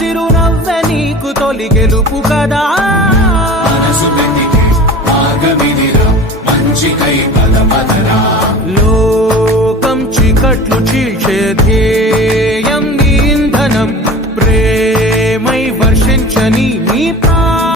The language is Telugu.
చిరునవ్వె నీకు తొలి గెలుపు కదా. లోకం చికట్లు చీల్చే ధ్యేయం ఇంధనం ప్రేమై వర్షించని నీ ప్రా